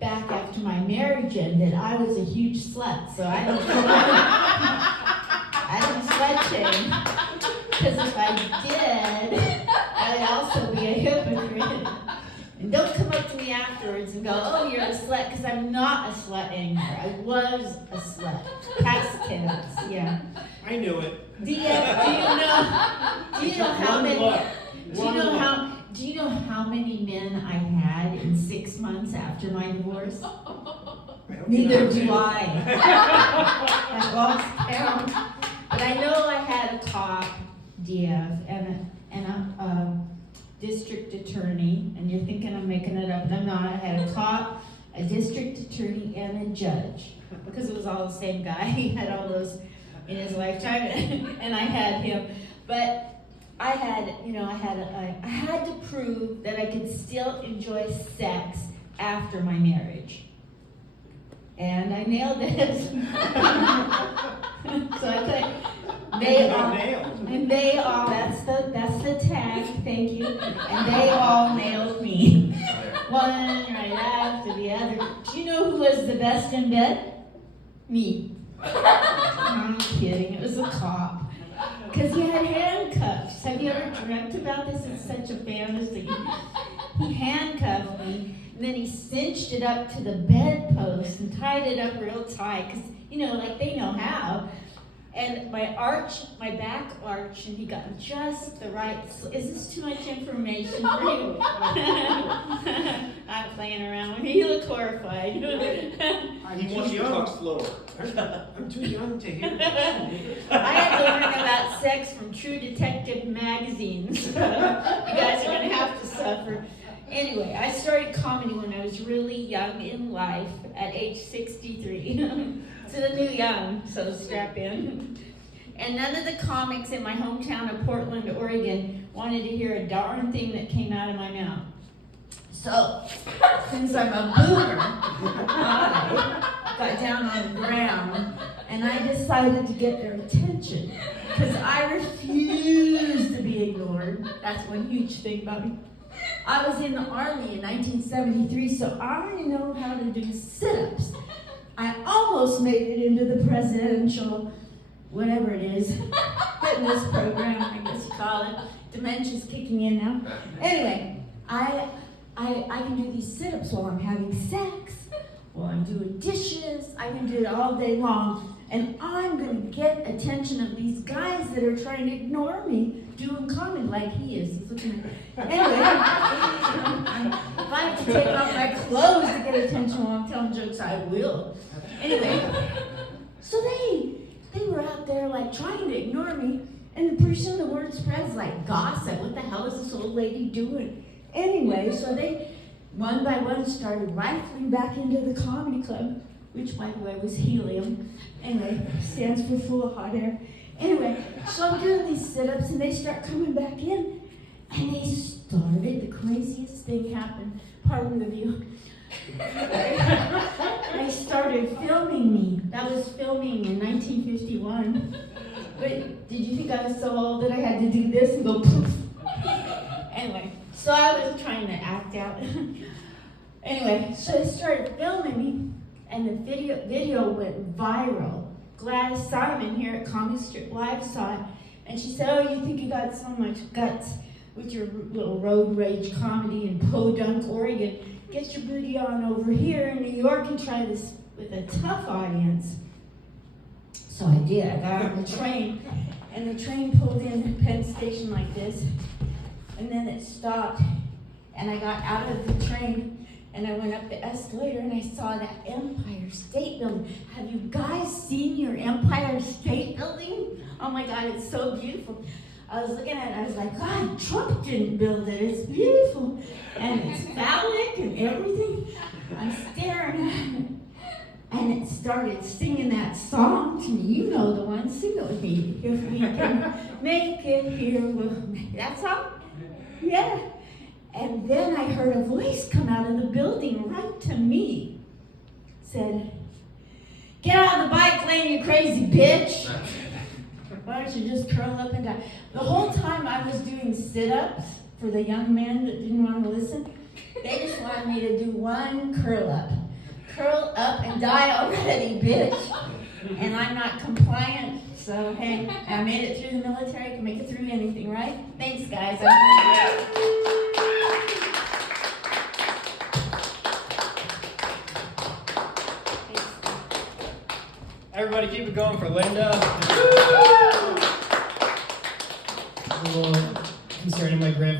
back after my marriage ended, I was a huge slut, so I don't slut shame. Because if I did, I'd also be a hypocrite. And don't come up to me afterwards and go, oh, you're a slut, because I'm not a slut anymore. I was a slut. Past tense, yeah. I knew it. Do you know how many men I had in 6 months after my divorce? Neither do I. I lost count. But I know I had a cop, DF, and a district attorney, and you're thinking I'm making it up, but I'm not. I had a cop, a district attorney, and a judge, because it was all the same guy. He had all those in his lifetime, and I had him. But I had to prove that I could still enjoy sex after my marriage. And I nailed it. So I put, that's the tag, thank you. And they all nailed me. One right after the other. Do you know who was the best in bed? Me. I'm kidding, it was a cop. Because he had handcuffs. Have you ever dreamt about this? It's such a fantasy. He handcuffed me, and then he cinched it up to the bedpost and tied it up real tight, because, like they know how. And my back arch, and he got just the right. Is this too much information for you? I'm playing around with you. You look horrified. He wants you to talk slower. I'm too young to hear this. I had to learn about sex from True Detective magazines. You guys are going to have to suffer. Anyway, I started comedy when I was really young in life at age 63. Still new young, so strap in. And none of the comics in my hometown of Portland, Oregon wanted to hear a darn thing that came out of my mouth. So, since I'm a boomer, I got down on the ground and I decided to get their attention, because I refused to be ignored. That's one huge thing about me. I was in the Army in 1973, so I know how to do sit-ups. I almost made it into the presidential, whatever it is, fitness program, I guess you call it. Dementia's kicking in now. Anyway, I can do these sit-ups while I'm having sex, while I'm doing dishes. I can do it all day long. And I'm going to get attention of these guys that are trying to ignore me doing comedy like he is. He's looking at me. Anyway, if I have to take off my clothes to get attention while I'm telling jokes, I will. Anyway, so they were out there like trying to ignore me, and pretty soon the word spreads like gossip. What the hell is this old lady doing? Anyway, so they one by one started rifling back into the comedy club, which by the way was helium. Anyway, stands for full of hot air. Anyway, so I'm doing these sit-ups and they start coming back in, and they started, the craziest thing happened, pardon the view. They started filming me. That was filming in 1951. But did you think I was so old that I had to do this and go poof? Anyway, so I was trying to act out. Anyway, so they started filming me, and the video went viral. Gladys Simon here at Comedy Strip Live saw it, and she said, oh, you think you got so much guts with your little road rage comedy in Podunk, Oregon. Get your booty on over here in New York and try this with a tough audience. So I did. I got on the train, and the train pulled in Penn Station like this, and then it stopped, and I got out of the train, and I went up the escalator, and I saw that Empire State Building. Have you guys seen your Empire State Building? Oh my God, it's so beautiful. I was looking at it, and I was like, God, Trump didn't build it. It's beautiful, and it's phallic and everything. I'm staring at it, and it started singing that song to me. You know the one, sing it with me. If we can make it here, we'll make it. That song? Yeah. And then I heard a voice come out of the building right to me. Said, get out of the bike lane, you crazy bitch. Why don't you just curl up and die? The whole time I was doing sit-ups for the young men that didn't want to listen, they just wanted me to do one curl up. curl up and die already, bitch. And I'm not compliant, so hey, I made it through the military, I can make it through anything, right? Thanks, guys. Everybody keep it going for Linda. A little concerning my grandfather.